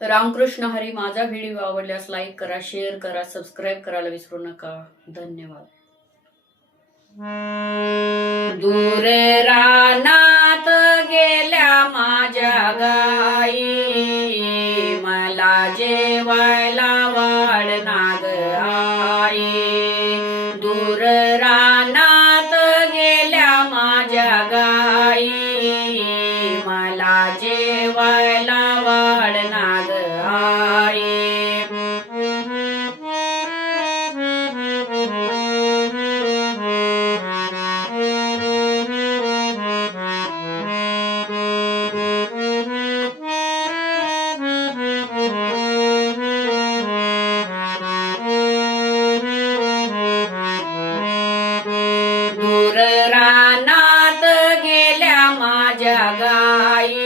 रामकृष्ण हरी. माझा व्हिडिओ आवडल्यास लाईक करा, शेअर करा, सबस्क्राईब करायला विसरू नका. धन्यवाद. दूर रानात गेल्या माझ्या गाई, मला जेवायला वाढणार आई. दूर रानात गेल्या माझ्या गाई, मला जेवायला वाढणार आई. दूर रानात गेल्या माझ्या गाई,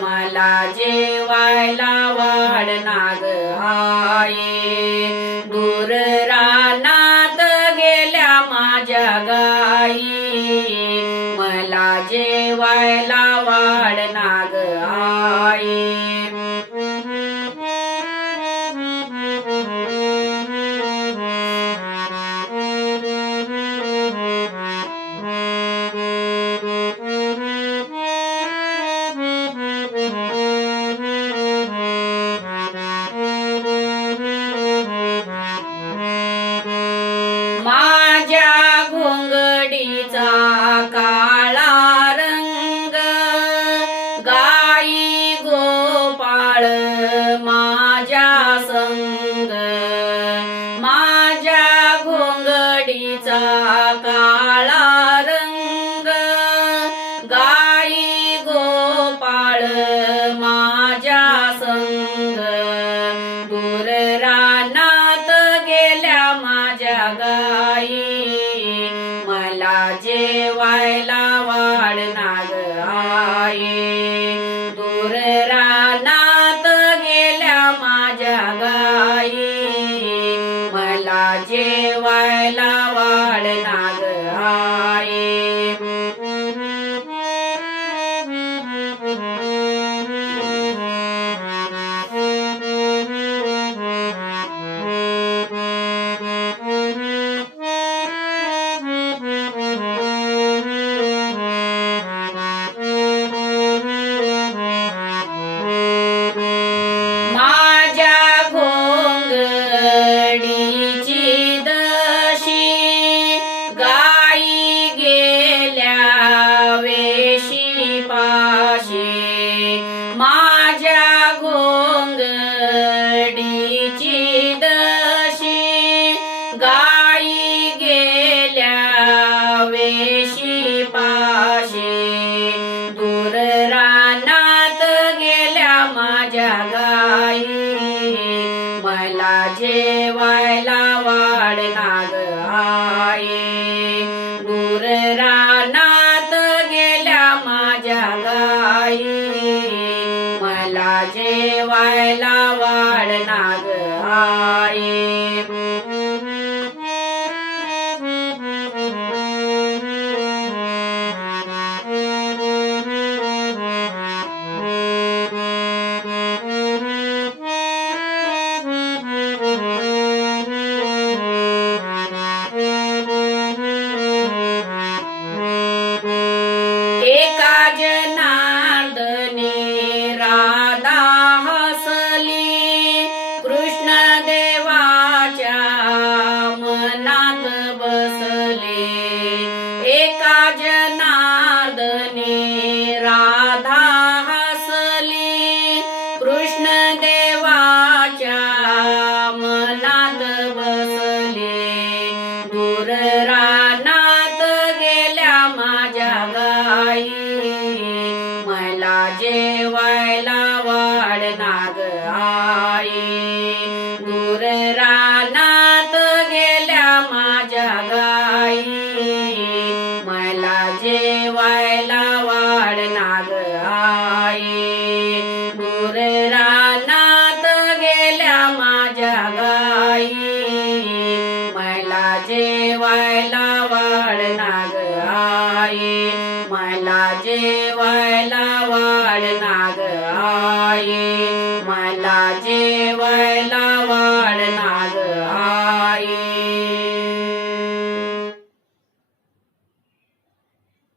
मला जेवायला वाढणार आई. दूर रानात गेल्या माझ्या गाई, मला जेवायला वाढणार आई. माझ्या घोंगडीचा काळा रंग, गाई गोपाळ माझ्या संग. माझ्या घोंगडीचा काळा रंग, गाई गोपाळ माझ्या संग. दूर रानात गेल्या माझ्या गाई, मला जेवायला वाढणार आई. दूर रानात गेल्या माझ्या गाई, मला जेवायला वाढणार आई. माझ्या घोंगडीची दशी, गाई गेल्या वेशी पाशी. माझ्या घोंगडीची दशी, गाई गेल्या वेशी पाशी. दूर रानात गेल्या माझ्या गाई, मला जेवायला वाढणार आई. दूर रानात गेल्या माझ्या गाई, मला जेवायला वाढणार आई. एका जनार्दनी राधा हसली, कृष्ण देवाच्या जेवायला वाढ नाग